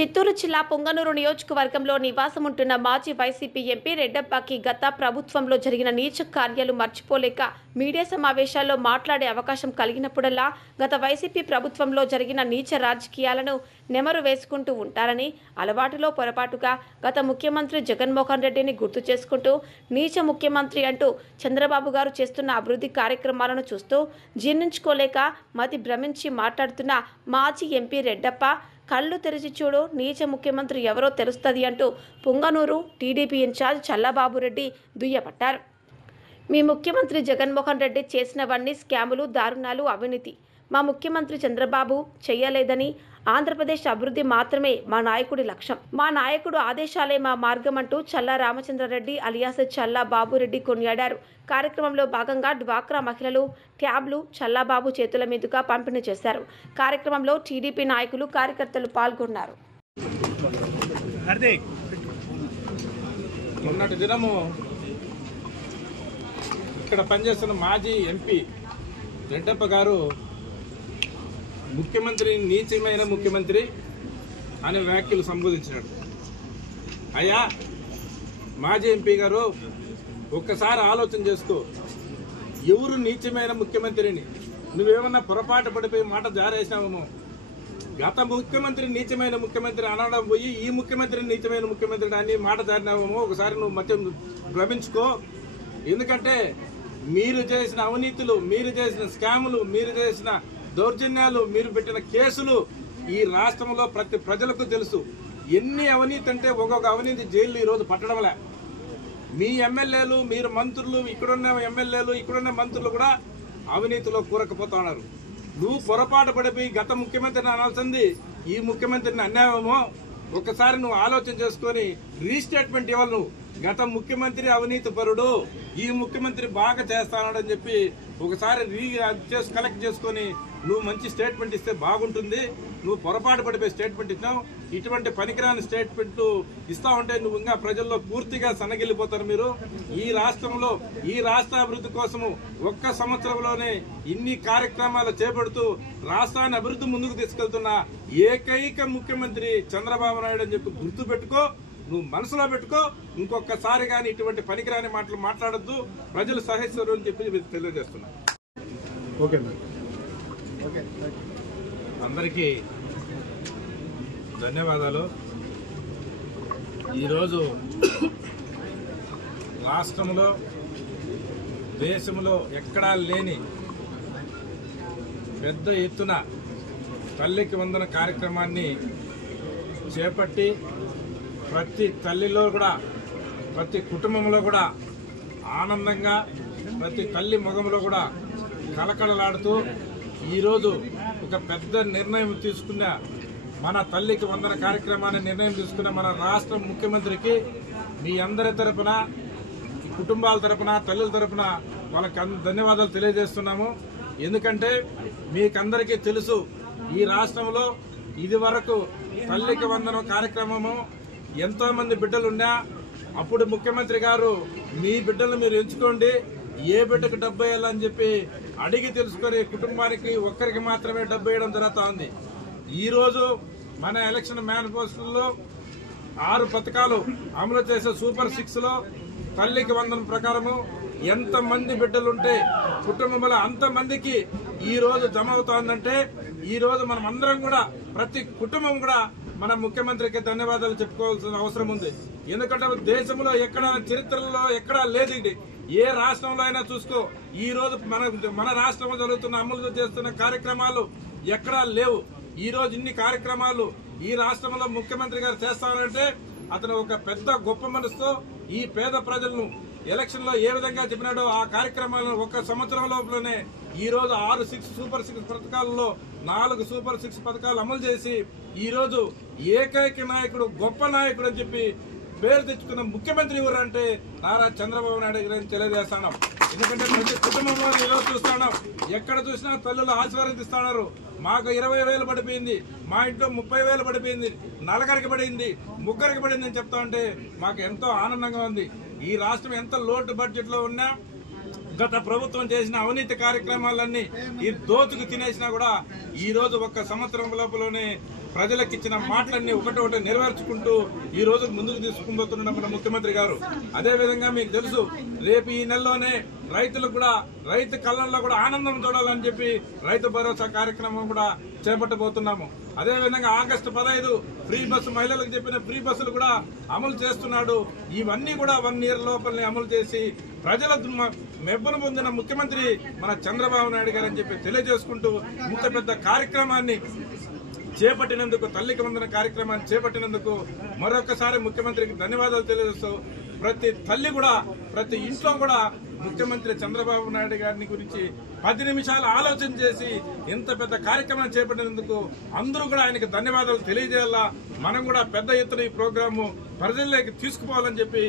చిత్తూరు జిల్లా పొంగనూరు నియోజకవర్గంలో నివాసం ఉంటున్న మాజీ వైసీపీ ఎంపీ రెడ్డప్పకి గత ప్రభుత్వంలో జరిగిన నీచ కార్యాలు మర్చిపోలేక మీడియా సమావేశాల్లో మాట్లాడే అవకాశం కలిగినప్పుడల్లా గత వైసీపీ ప్రభుత్వంలో జరిగిన నీచ రాజకీయాలను నెమరు వేసుకుంటూ ఉంటారని, అలవాటులో పొరపాటుగా గత ముఖ్యమంత్రి జగన్మోహన్ రెడ్డిని గుర్తు చేసుకుంటూ నీచ ముఖ్యమంత్రి అంటూ చంద్రబాబు గారు చేస్తున్న అభివృద్ధి కార్యక్రమాలను చూస్తూ జీర్ణించుకోలేక మతి భ్రమించి మాట్లాడుతున్న మాజీ ఎంపీ రెడ్డప్ప కళ్ళు తెరిచి చూడు నీచ ముఖ్యమంత్రి ఎవరో తెలుస్తుంది అంటూ పొంగనూరు టీడీపీ ఇన్ఛార్జ్ చల్లబాబురెడ్డి దుయ్యబట్టారు. మీ ముఖ్యమంత్రి జగన్మోహన్ రెడ్డి చేసినవన్నీ స్కాములు, దారుణాలు, అవినీతి. మా ముఖ్యమంత్రి చంద్రబాబు చేయలేదని, ఆంధ్రప్రదేశ్ అభివృద్ధి మాత్రమే మా నాయకుడి లక్ష్యం, మా నాయకుడు ఆదేశాలే మా మార్గం అంటూ చల్లా రామచంద్రారెడ్డి అలియాస్ చల్లా బాబురెడ్డి కొనియాడారు. కార్యక్రమంలో భాగంగా డ్వాక్రా మహిళలు ట్యాబ్లు చల్లాబాబు చేతుల మీదుగా పంపిణీ చేశారు. కార్యక్రమంలో టీడీపీ నాయకులు, కార్యకర్తలు పాల్గొన్నారు. మొన్నటి దినము ఇక్కడ పనిచేస్తున్న మాజీ ఎంపీ రెడ్డప్ప గారు ముఖ్యమంత్రి నీచమైన ముఖ్యమంత్రి అనే వ్యాఖ్యలు సంబోధించినాడు. అయ్యా మాజీ ఎంపీ గారు, ఒక్కసారి ఆలోచన చేసుకో, ఎవరు నీచమైన ముఖ్యమంత్రిని? నువ్వేమన్నా పొరపాటు పడిపోయి మాట జారేసావేమో. గత ముఖ్యమంత్రి నీచమైన ముఖ్యమంత్రి అనడం పోయి ఈ ముఖ్యమంత్రి నీచమైన ముఖ్యమంత్రి అని మాట జారినావేమో. ఒకసారి నువ్వు మధ్య భ్రమించుకో. ఎందుకంటే మీరు చేసిన అవినీతులు, మీరు చేసిన స్కాములు, మీరు చేసిన దౌర్జన్యాలు, మీరు పెట్టిన కేసులు ఈ రాష్ట్రంలో ప్రతి ప్రజలకు తెలుసు. ఎన్ని అవినీతి అంటే ఒక్కొక్క అవినీతి జైలు ఈరోజు పట్టడంలే. మీ ఎమ్మెల్యేలు, మీరు మంత్రులు, ఇక్కడున్న ఎమ్మెల్యేలు, ఇక్కడున్న మంత్రులు కూడా అవినీతిలో కూరకపోతా ఉన్నారు. నువ్వు పొరపాటు పడిపోయి గత ముఖ్యమంత్రిని అనాల్సింది ఈ ముఖ్యమంత్రిని అన్నావేమో. ఒకసారి నువ్వు ఆలోచన చేసుకొని రీస్టేట్మెంట్ ఇవ్వాలి. నువ్వు గత ముఖ్యమంత్రి అవినీతి పరుడు, ఈ ముఖ్యమంత్రి బాగా చేస్తానని చెప్పి ఒకసారి కలెక్ట్ చేసుకొని నువ్వు మంచి స్టేట్మెంట్ ఇస్తే బాగుంటుంది. నువ్వు పొరపాటు పడిపోయి స్టేట్మెంట్ ఇచ్చినావు. ఇటువంటి పనికిరాని స్టేట్మెంట్ ఇస్తా ఉంటే నువ్వు ఇంకా ప్రజల్లో పూర్తిగా సన్నగిల్లిపోతారు. మీరు ఈ రాష్ట్రంలో ఈ రాష్ట్ర అభివృద్ధి కోసము ఒక్క సంవత్సరంలోనే ఇన్ని కార్యక్రమాలు చేపడుతూ రాష్ట్రాన్ని అభివృద్ధి ముందుకు తీసుకెళ్తున్న ఏకైక ముఖ్యమంత్రి చంద్రబాబు నాయుడు అని చెప్పి గుర్తు పెట్టుకో, నువ్వు మనసులో పెట్టుకో. ఇంకొకసారి కానీ ఇటువంటి పనికిరాని మాటలు మాట్లాడొద్దు. ప్రజలు సహిస్తారు అని చెప్పి తెలియజేస్తున్నా. అందరికీ ధన్యవాదాలు. ఈరోజు రాష్ట్రంలో, దేశంలో ఎక్కడా లేని పెద్ద ఎత్తున తల్లికి వందన కార్యక్రమాన్ని చేపట్టి ప్రతి తల్లిలో కూడా, ప్రతి కుటుంబంలో కూడా ఆనందంగా, ప్రతి తల్లి ముఖంలో కూడా కలకలలాడుతూ ఈరోజు ఒక పెద్ద నిర్ణయం తీసుకున్న, మన తల్లికి వందన కార్యక్రమాన్ని నిర్ణయం తీసుకున్న మన రాష్ట్ర ముఖ్యమంత్రికి మీ అందరి తరపున, కుటుంబాల తరపున, తల్లుల తరపున వాళ్ళకి ధన్యవాదాలు తెలియజేస్తున్నాము. ఎందుకంటే మీకందరికీ తెలుసు, ఈ రాష్ట్రంలో ఇది వరకు తల్లికి వందనం కార్యక్రమము ఎంతో మంది బిడ్డలున్నా అప్పుడు ముఖ్యమంత్రి గారు మీ బిడ్డలు మీరు ఎంచుకోండి, ఏ బిడ్డకు డబ్బు వేయాలని చెప్పి అడిగి తెలుసుకొని కుటుంబానికి ఒక్కరికి మాత్రమే డబ్బు వేయడం జరుగుతూ ఉంది. ఈరోజు మన ఎలక్షన్ మేనిఫెస్టోలో 6 పథకాలు అమలు చేసే సూపర్ 6లో తల్లికి వందనం ప్రకారము ఎంతమంది బిడ్డలుంటే కుటుంబంలో అంతమందికి ఈ రోజు జమ అవుతోందంటే ఈ రోజు మనం అందరం కూడా, ప్రతి కుటుంబం కూడా మన ముఖ్యమంత్రికి ధన్యవాదాలు చెప్పుకోవాల్సిన అవసరం ఉంది. ఎందుకంటే దేశంలో ఎక్కడ, చరిత్రలో ఎక్కడా లేదు ఇది. ఏ రాష్ట్రంలో అయినా చూసుకో, ఈ రోజు మన రాష్ట్రంలో జరుగుతున్న అమలు చేస్తున్న కార్యక్రమాలు ఎక్కడా లేవు. ఈ రోజు ఇన్ని కార్యక్రమాలు ఈ రాష్ట్రంలో ముఖ్యమంత్రి గారు చేస్తారంటే అతను ఒక పెద్ద గొప్ప మనసుతో ఈ పేద ప్రజలను ఎలక్షన్ లో ఏ విధంగా చెప్పినాడో ఆ కార్యక్రమాలను ఒక సంవత్సరం లోపలనే ఈ రోజు 6 సూపర్ 6 పథకాలలో 4 సూపర్ 6 పథకాలు అమలు చేసి ఈ రోజు ఏకైక నాయకుడు, గొప్ప నాయకుడు అని చెప్పి పేరు తెచ్చుకున్న ముఖ్యమంత్రి ఎవరంటే నారా చంద్రబాబు నాయుడు గారిని తెలియజేస్తున్నాం. ఎందుకంటే ప్రతి కుటుంబంలో ఈరోజు చూస్తున్నాం, ఎక్కడ చూసినా తల్లులు ఆశీర్వదిస్తున్నారు. మాకు 20,000 పడిపోయింది, మా ఇంట్లో 30,000 పడిపోయింది, 4 పడింది, 3 పడింది అని చెప్తా ఉంటే మాకు ఎంతో ఆనందంగా ఉంది. ఈ రాష్ట్రం ఎంత లోటు బడ్జెట్ లో ఉన్నా గత ప్రభుత్వం చేసిన అవినీతి కార్యక్రమాలన్నీ ఈ దోచుకు తినేసినా కూడా ఈ రోజు ఒక్క సంవత్సరం లోపలనే ప్రజలకు ఇచ్చిన మాటలన్నీ ఒకటొకటి నెరవేర్చుకుంటూ ఈ రోజు ముందుకు తీసుకుపోతున్న మన ముఖ్యమంత్రి గారు. అదేవిధంగా మీకు తెలుసు, రేపు ఈ నెలలోనే రైతులకు కూడా రైతు కళ్ళల్లో కూడా ఆనందం చూడాలని చెప్పి రైతు భరోసా కార్యక్రమం కూడా చేపట్టబోతున్నాము. అదేవిధంగా ఆగస్టు 15 ఫ్రీ బస్సు, మహిళలకు చెప్పిన ఫ్రీ బస్సులు కూడా అమలు చేస్తున్నాడు. ఇవన్నీ కూడా 1 ఇయర్ లోపలనే అమలు చేసి ప్రజల మెప్పును పొందిన ముఖ్యమంత్రి మన చంద్రబాబు నాయుడు గారు అని చెప్పి తెలియజేసుకుంటూ ఇంత పెద్ద కార్యక్రమాన్ని చేపట్టినందుకు, తల్లికి వందన కార్యక్రమాన్ని చేపట్టినందుకు మరొకసారి ముఖ్యమంత్రికి ధన్యవాదాలు తెలియజేస్తూ, ప్రతి తల్లి కూడా ప్రతి ఇంట్లో కూడా ముఖ్యమంత్రి చంద్రబాబు నాయుడు గారిని గురించి 10 నిమిషాలు ఆలోచన చేసి ఇంత పెద్ద కార్యక్రమాన్ని చేపట్టినందుకు అందరూ కూడా ఆయనకు ధన్యవాదాలు తెలియజేయాలా. మనం కూడా పెద్ద ఎత్తున ఈ ప్రోగ్రాము ప్రజల్లోకి తీసుకుపోవాలని చెప్పి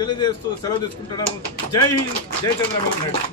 తెలియజేస్తూ సెలవు తీసుకుంటున్నాము. జై హింద్, జై చంద్రబాబు నాయుడు.